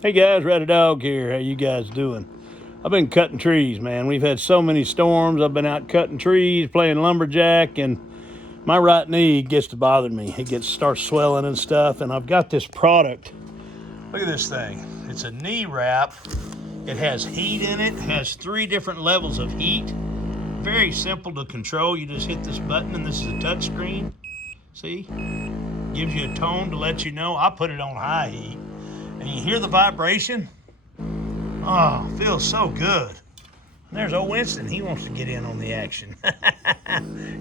Hey guys, Rowdydawg here. How you guys doing? I've been cutting trees, man. We've had so many storms. I've been out cutting trees, playing lumberjack, and my right knee gets to bother me. It starts swelling and stuff, and I've got this product. Look at this thing. It's a knee wrap. It has heat in it. It has 3 different levels of heat. Very simple to control. You just hit this button, and this is a touch screen. See? Gives you a tone to let you know. I put it on high heat. And you hear the vibration? Oh, feels so good. There's old Winston. He wants to get in on the action.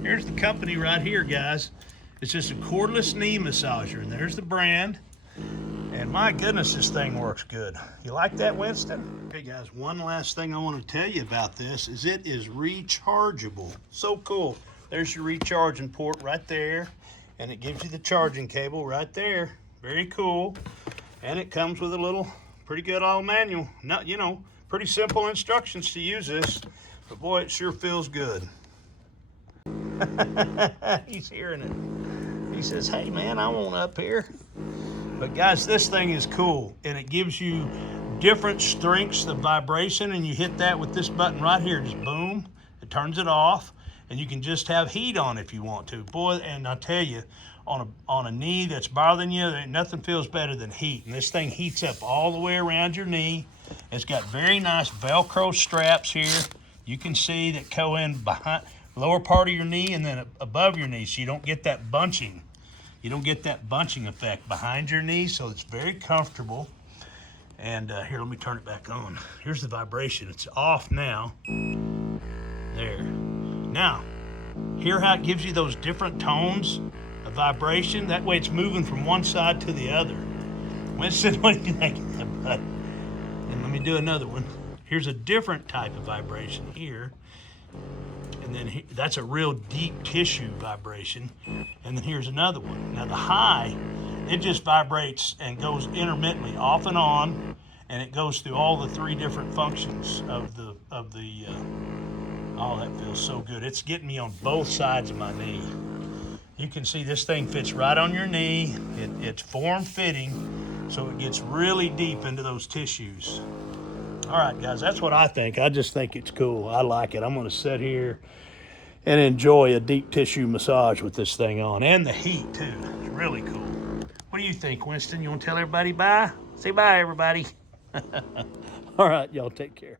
Here's the company right here, guys. It's just a cordless knee massager, and there's the brand. And my goodness, this thing works good. You like that, Winston? Okay, guys, one last thing I want to tell you about this is it is rechargeable. So cool. There's your recharging port right there, and it gives you the charging cable right there. Very cool. And it comes with a little pretty good old manual. Not, pretty simple instructions to use this, but boy, it sure feels good. He's hearing it. He says, hey man, I want up here. But guys, this thing is cool, and it gives you different strengths of vibration, and you hit that with this button right here, just boom, it turns it off, and you can just have heat on if you want to. Boy, and I tell you, on a knee that's bothering you, nothing feels better than heat. And this thing heats up all the way around your knee. It's got very nice Velcro straps here. You can see that go in behind lower part of your knee and then above your knee, so you don't get that bunching. You don't get that bunching effect behind your knee, so it's very comfortable. And here, let me turn it back on. Here's the vibration. It's off now. There. Now, hear how it gives you those different tones of vibration? That way it's moving from one side to the other. Winston, what do you think of that, bud? And let me do another one. Here's a different type of vibration here. And then that's a real deep tissue vibration. And then here's another one. Now the high, it just vibrates and goes intermittently off and on, and it goes through all the 3 different functions of the oh, that feels so good. It's getting me on both sides of my knee. You can see this thing fits right on your knee. It's form-fitting, so it gets really deep into those tissues. All right, guys, that's what I think. I just think it's cool. I like it. I'm going to sit here and enjoy a deep tissue massage with this thing on, and the heat, too. It's really cool. What do you think, Winston? You want to tell everybody bye? Say bye, everybody. All right, y'all take care.